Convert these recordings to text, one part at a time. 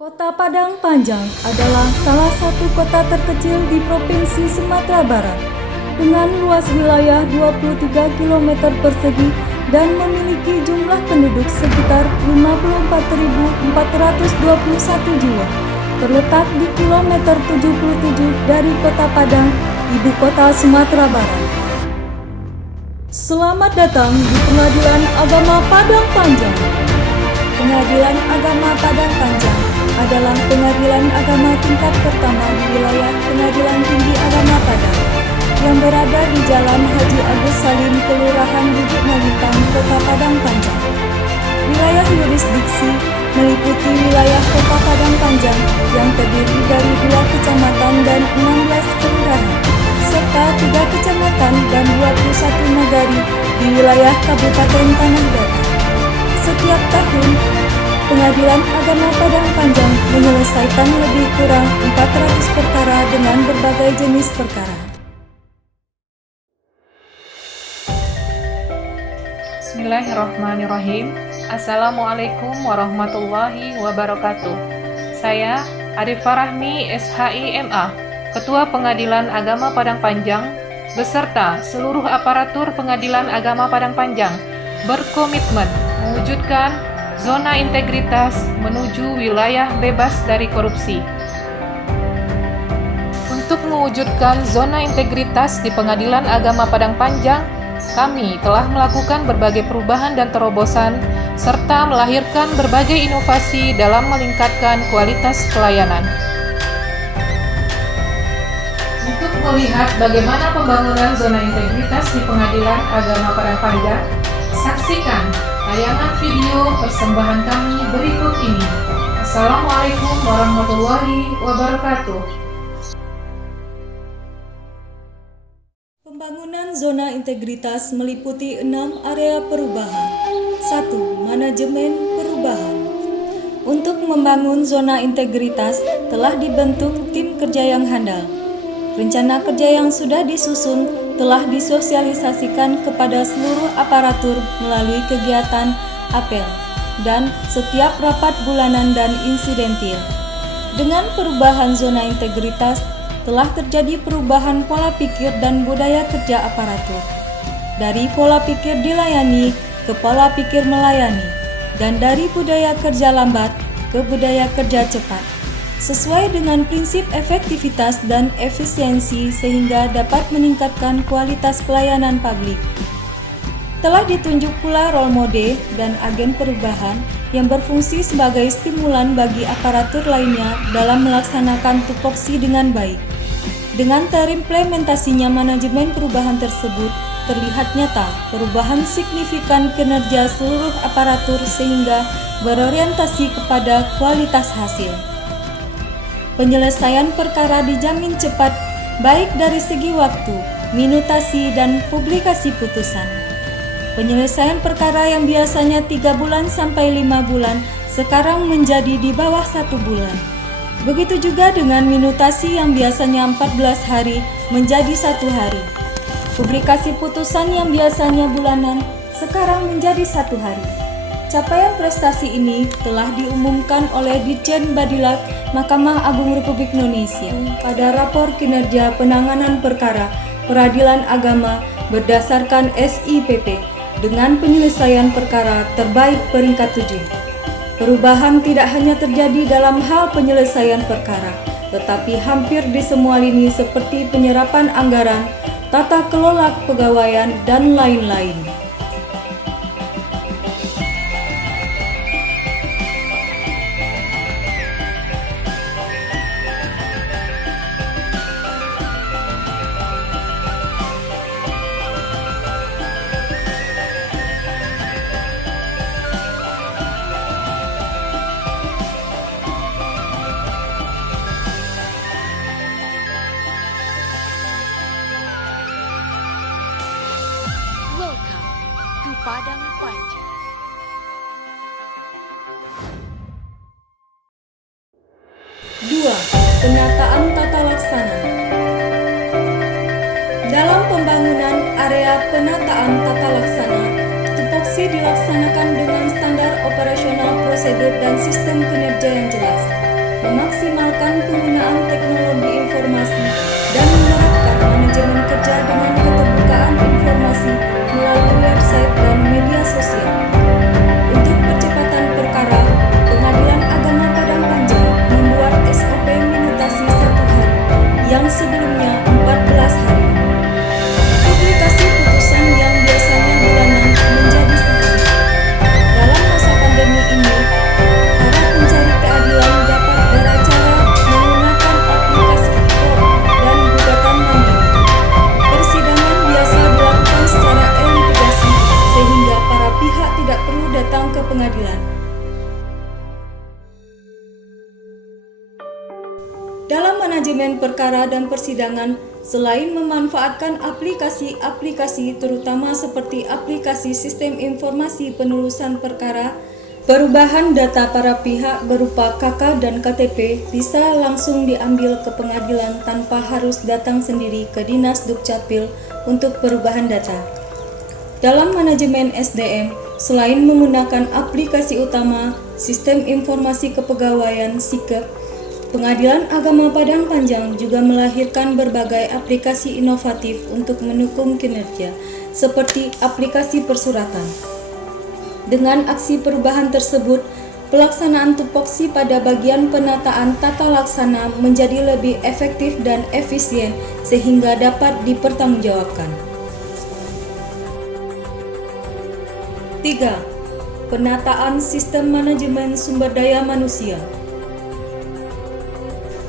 Kota Padang Panjang adalah salah satu kota terkecil di Provinsi Sumatera Barat dengan luas wilayah 23 km persegi dan memiliki jumlah penduduk sekitar 54.421 jiwa. Terletak di kilometer 77 dari Kota Padang, ibu kota Sumatera Barat. Selamat datang di Pengadilan Agama Padang Panjang. Pengadilan Agama Padang Panjang adalah pengadilan agama tingkat pertama di wilayah Pengadilan Tinggi Agama Padang yang berada di Jalan Haji Agus Salim, Kelurahan Bukit Melintang, Kota Padang Panjang. Wilayah yurisdiksi meliputi wilayah Kota Padang Panjang yang terdiri dari 2 kecamatan dan 16 kelurahan, serta 3 kecamatan dan 21 nagari di wilayah Kabupaten Tanah Datar. Setiap tahun, Pengadilan Agama Padang Panjang menyelesaikan lebih kurang 400 perkara dengan berbagai jenis perkara. Bismillahirrahmanirrahim. Assalamualaikum warahmatullahi wabarakatuh. Saya Arifah Rahmi, SHI MA, Ketua Pengadilan Agama Padang Panjang, beserta seluruh aparatur Pengadilan Agama Padang Panjang, berkomitmen mewujudkan zona integritas menuju wilayah bebas dari korupsi. Untuk mewujudkan zona integritas di Pengadilan Agama Padang Panjang, kami telah melakukan berbagai perubahan dan terobosan, serta melahirkan berbagai inovasi dalam meningkatkan kualitas pelayanan. Untuk melihat bagaimana pembangunan zona integritas di Pengadilan Agama Padang Panjang, saksikan tayangan video persembahan kami berikut ini. Assalamualaikum warahmatullahi wabarakatuh. Pembangunan zona integritas meliputi 6 area perubahan. 1. Manajemen perubahan. Untuk membangun zona integritas telah dibentuk tim kerja yang handal. Rencana kerja yang sudah disusun telah disosialisasikan kepada seluruh aparatur melalui kegiatan apel dan setiap rapat bulanan dan insidentil. Dengan perubahan zona integritas, telah terjadi perubahan pola pikir dan budaya kerja aparatur. Dari pola pikir dilayani ke pola pikir melayani, dan dari budaya kerja lambat ke budaya kerja cepat, sesuai dengan prinsip efektivitas dan efisiensi sehingga dapat meningkatkan kualitas pelayanan publik. Telah ditunjuk pula role model dan agen perubahan yang berfungsi sebagai stimulan bagi aparatur lainnya dalam melaksanakan tupoksi dengan baik. Dengan terimplementasinya manajemen perubahan tersebut, terlihat nyata perubahan signifikan kinerja seluruh aparatur sehingga berorientasi kepada kualitas hasil. Penyelesaian perkara dijamin cepat, baik dari segi waktu, minutasi, dan publikasi putusan. Penyelesaian perkara yang biasanya 3 bulan sampai 5 bulan, sekarang menjadi di bawah 1 bulan. Begitu juga dengan minutasi yang biasanya 14 hari menjadi 1 hari. Publikasi putusan yang biasanya bulanan, sekarang menjadi 1 hari. Capaian prestasi ini telah diumumkan oleh Ditjen Badilak Mahkamah Agung Republik Indonesia pada rapor kinerja penanganan perkara peradilan agama berdasarkan SIPP dengan penyelesaian perkara terbaik peringkat 7. Perubahan tidak hanya terjadi dalam hal penyelesaian perkara, tetapi hampir di semua lini seperti penyerapan anggaran, tata kelola kepegawaian, dan lain-lain. Welcome to Padang Panjang. Dua, penataan tata laksana. Dalam pembangunan area penataan tata laksana, tupoksi dilaksanakan dengan standar operasional prosedur dan sistem kinerja yang jelas. memaksimalkan penggunaan teknologi informasi, dan menerapkan manajemen kerja dengan keterbukaan informasi melalui website dan media sosial. Untuk percepatan perkara, Pengadilan Agama Padang Panjang membuat SOP minutasi 1 hari, yang sebelumnya 14 hari. Publikasi putusan yang biasanya bulanan menjadi sehari. Dalam masa pandemi ini, para pencari keadilan dapat beracara menggunakan aplikasi e-court dan gugatan mandiri. Persidangan biasa dilakukan secara e-litigasi sehingga para pihak tidak perlu datang ke pengadilan. Dalam manajemen perkara dan persidangan, selain memanfaatkan aplikasi-aplikasi terutama seperti aplikasi Sistem Informasi Penelusuran Perkara, perubahan data para pihak berupa KK dan KTP bisa langsung diambil ke pengadilan tanpa harus datang sendiri ke Dinas Dukcapil untuk perubahan data. Dalam manajemen SDM, selain menggunakan aplikasi utama Sistem Informasi Kepegawaian (SIKEP), Pengadilan Agama Padang Panjang juga melahirkan berbagai aplikasi inovatif untuk mendukung kinerja, seperti aplikasi persuratan. Dengan aksi perubahan tersebut, pelaksanaan tupoksi pada bagian penataan tata laksana menjadi lebih efektif dan efisien sehingga dapat dipertanggungjawabkan. 3. Penataan sistem manajemen sumber daya manusia.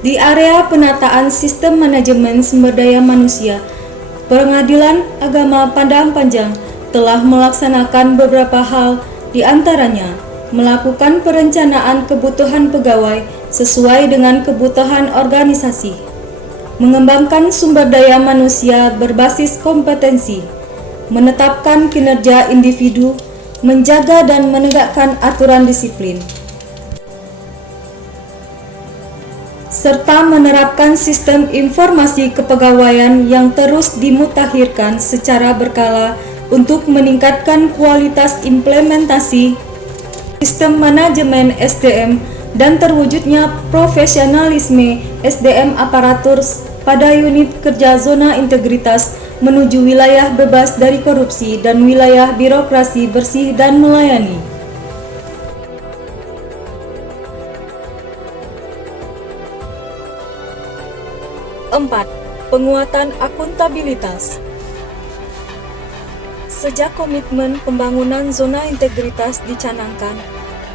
Di area penataan sistem manajemen sumber daya manusia, Pengadilan Agama Padang Panjang telah melaksanakan beberapa hal, di antaranya melakukan perencanaan kebutuhan pegawai sesuai dengan kebutuhan organisasi, mengembangkan sumber daya manusia berbasis kompetensi, menetapkan kinerja individu, menjaga dan menegakkan aturan disiplin, serta menerapkan sistem informasi kepegawaian yang terus dimutakhirkan secara berkala untuk meningkatkan kualitas implementasi sistem manajemen SDM dan terwujudnya profesionalisme SDM aparatur pada unit kerja zona integritas menuju wilayah bebas dari korupsi dan wilayah birokrasi bersih dan melayani. 4. Penguatan akuntabilitas. Sejak komitmen pembangunan zona integritas dicanangkan,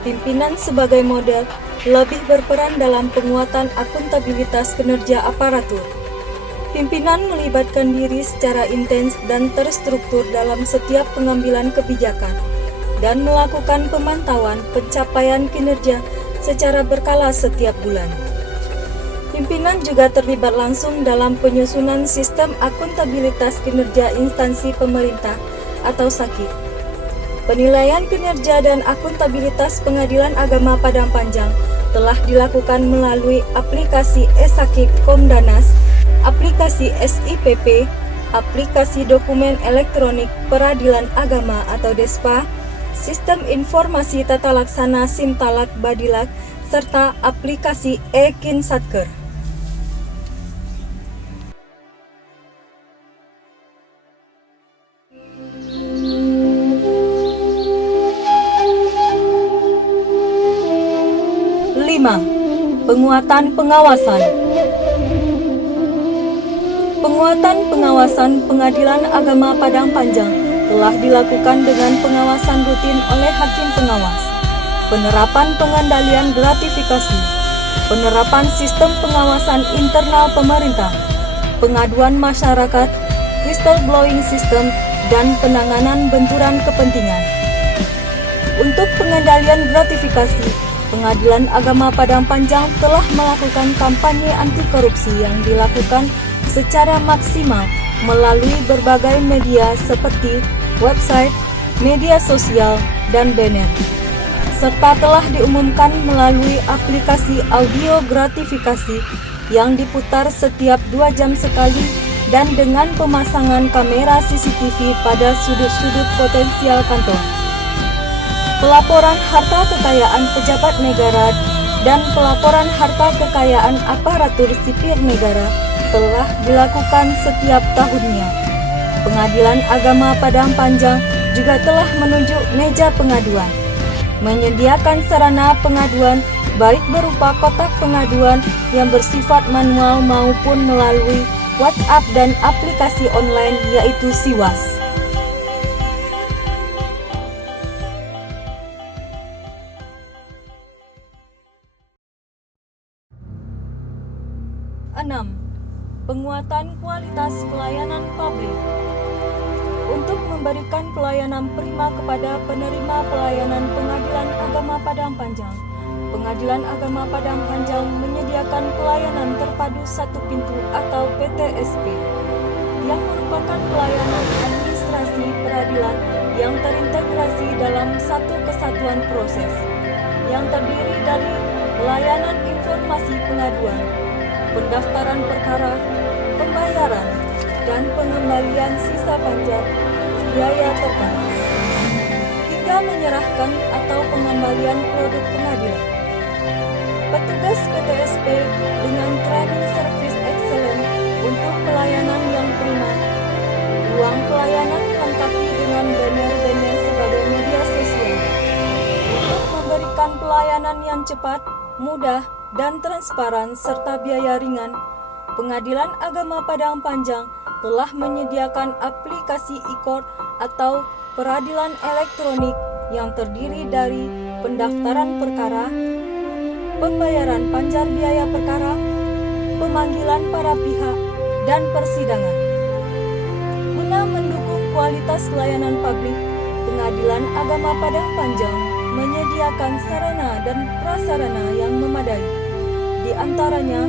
pimpinan sebagai model lebih berperan dalam penguatan akuntabilitas kinerja aparatur. Pimpinan melibatkan diri secara intens dan terstruktur dalam setiap pengambilan kebijakan dan melakukan pemantauan pencapaian kinerja secara berkala setiap bulan. Pimpinan juga terlibat langsung dalam penyusunan sistem akuntabilitas kinerja instansi pemerintah atau SAKIP. Penilaian kinerja dan akuntabilitas Pengadilan Agama Padang Panjang telah dilakukan melalui aplikasi e-SAKIP Komdanas, aplikasi SIPP, aplikasi dokumen elektronik Peradilan Agama atau DESPA, sistem informasi tata laksana Simtalak Badilak, serta aplikasi e-Kinsatker. Penguatan pengawasan. Penguatan pengawasan Pengadilan Agama Padang Panjang telah dilakukan dengan pengawasan rutin oleh hakim pengawas, penerapan pengendalian gratifikasi, penerapan sistem pengawasan internal pemerintah, pengaduan masyarakat, whistleblowing system, dan penanganan benturan kepentingan. Untuk pengendalian gratifikasi, Pengadilan Agama Padang Panjang telah melakukan kampanye anti korupsi yang dilakukan secara maksimal melalui berbagai media seperti website, media sosial, dan banner, serta telah diumumkan melalui aplikasi audio gratifikasi yang diputar setiap 2 jam sekali dan dengan pemasangan kamera CCTV pada sudut-sudut potensial kantor. Pelaporan harta kekayaan pejabat negara dan pelaporan harta kekayaan aparatur sipil negara telah dilakukan setiap tahunnya. Pengadilan Agama Padang Panjang juga telah menunjuk meja pengaduan, menyediakan sarana pengaduan baik berupa kotak pengaduan yang bersifat manual maupun melalui WhatsApp dan aplikasi online yaitu Siwas. Enam, penguatan kualitas pelayanan publik. Untuk memberikan pelayanan prima kepada penerima pelayanan Pengadilan Agama Padang Panjang, Pengadilan Agama Padang Panjang menyediakan pelayanan terpadu satu pintu atau PTSP, yang merupakan pelayanan administrasi peradilan yang terintegrasi dalam satu kesatuan proses, yang terdiri dari layanan informasi pengaduan, pendaftaran perkara, pembayaran, dan pengembalian sisa pajak biaya perkara, hingga menyerahkan atau pengembalian produk pengadilan. Petugas PTSP dengan training service excellent untuk pelayanan yang prima, ruang pelayanan dilengkapi dengan banner-banner sebagai media sosial. Untuk memberikan pelayanan yang cepat, mudah, dan transparan serta biaya ringan, Pengadilan Agama Padang Panjang telah menyediakan aplikasi e-court atau peradilan elektronik yang terdiri dari pendaftaran perkara, pembayaran panjar biaya perkara, pemanggilan para pihak, dan persidangan. Guna mendukung kualitas layanan publik, Pengadilan Agama Padang Panjang menyediakan sarana dan prasarana yang memadai, di antaranya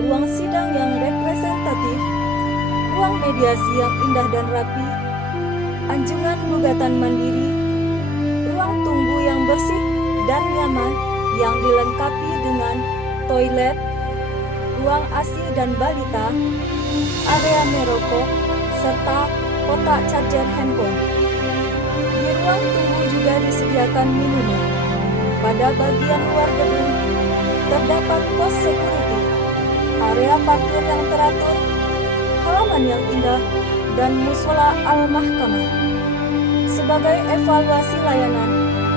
ruang sidang yang representatif, ruang mediasi yang indah dan rapi, anjungan gugatan mandiri, ruang tunggu yang bersih dan nyaman yang dilengkapi dengan toilet, ruang ASI dan balita, area merokok, serta kotak charger handphone. Di ruang tunggu juga disediakan minuman. Pada bagian luar gedung terdapat pos security, area parkir yang teratur, halaman yang indah, dan musola al-mahkamah. Sebagai evaluasi layanan,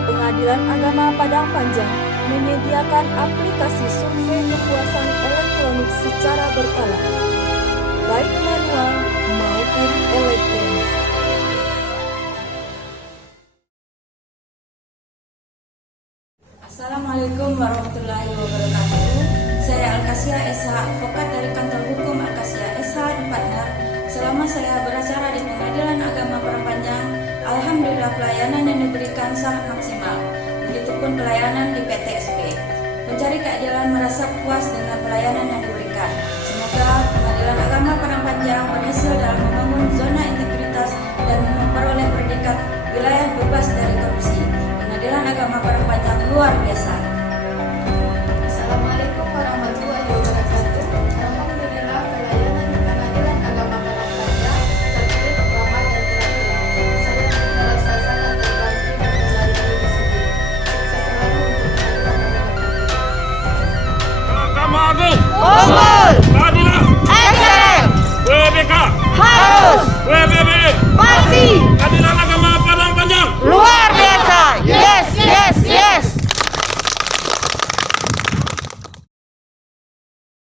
Pengadilan Agama Padang Panjang menyediakan aplikasi survei kepuasan elektronik secara berkala, baik manual maupun elektronik. Assalamualaikum warahmatullahi wabarakatuh. Saya Alkasia SH, advokat dari kantor hukum Alkasia SH di Partner. Selama saya beracara di Pengadilan Agama Padang Panjang, alhamdulillah pelayanan yang diberikan sangat maksimal. Begitupun pelayanan di PTSP. Pencari keadilan merasa puas dengan pelayanan yang diberikan. Semoga Pengadilan Agama Padang Panjang berhasil dalam membangun zona integritas dan memperoleh predikat wilayah bebas dari korupsi. Pengadilan Agama Padang Panjang luar biasa. Assalamualaikum warahmatullahi wabarakatuh. Alhamdulillah pelayanan di Pengadilan Agama Padang Panjang tertib, ramah, dan teratur. Saya merasa sangat terbantu dan melayani di sini. Sukses selalu untuk pengadilan agama.